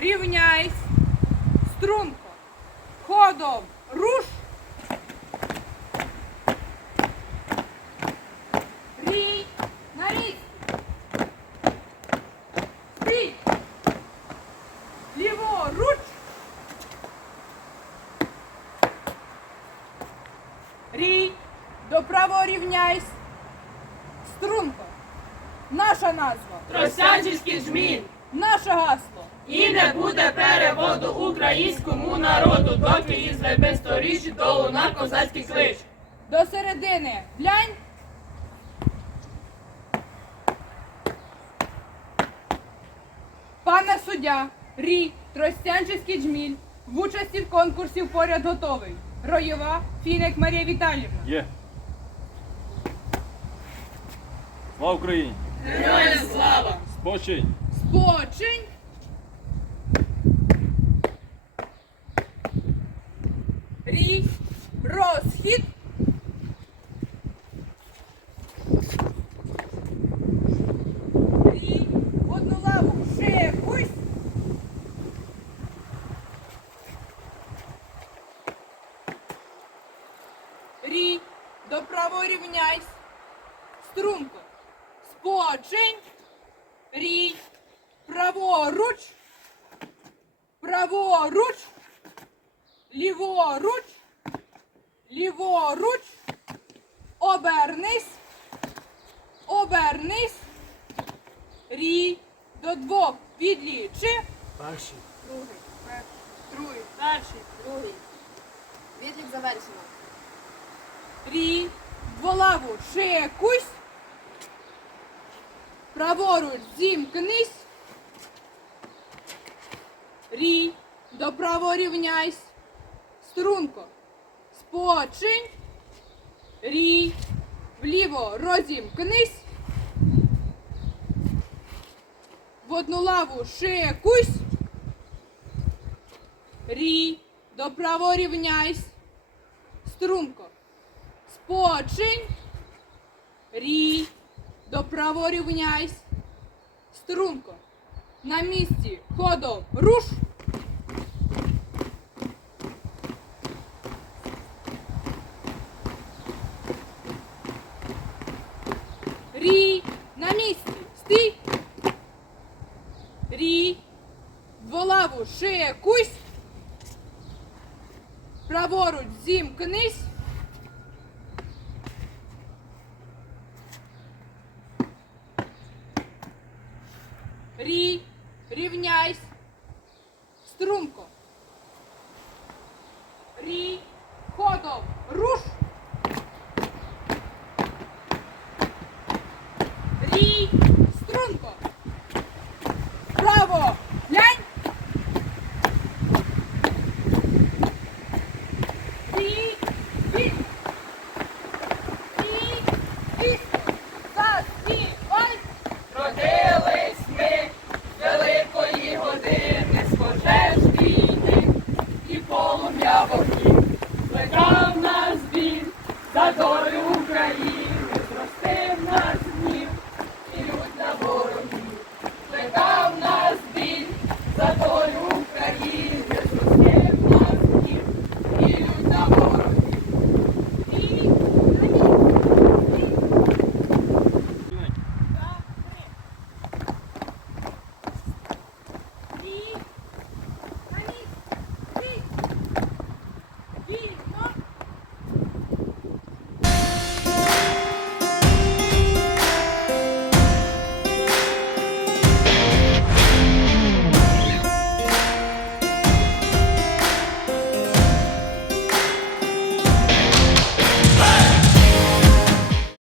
Рівняйсь. Струнко. Ходом. Руш. Рій. На ріст. Стій. Ліворуч. Рій. До правого рівняйсь. Струнко. Наша назва. Тростянчиський жмін. Наше гасло. І не буде переводу українському народу, доки із без сторіччя долуна козацький клич. До середини. Глянь. Пане суддя, Рі, Тростянчиський джміль, в участі в конкурсі поряд готовий. Роєва, Фіник Марія Віталіївна. Є. Слава Україні! Героям слава! Спочинь! Спочинь. Рій. Розхід. Рій. В одну лаву. Шия кусь. Рій. До правого рівняйсь. Струнко. Спочинь. Рій. Праворуч. Праворуч. Ліворуч. Ліворуч. Обернись. Обернись. Рій. До двох підлічи. Перший. Другий. Перший. Другий. Перший. Другий. Відлік завершено. Рій. Дволаву шия кусь. Праворуч зімкнись. Рій. До правого рівняйсь. Струнко. Спочинь. Рій. Вліво розімкнись. В одну лаву шия кусь. Рій. До правого рівняйсь. Струнко. Спочинь. Рій. До правого рівняйсь. Струнко. На місці. Ходом. Руш. Рій. На місці. Стій. Рій. Дволаву шия кусь. Праворуч зімкнись. Рій, рівняйсь. струмко. Рій, ходом. That's all.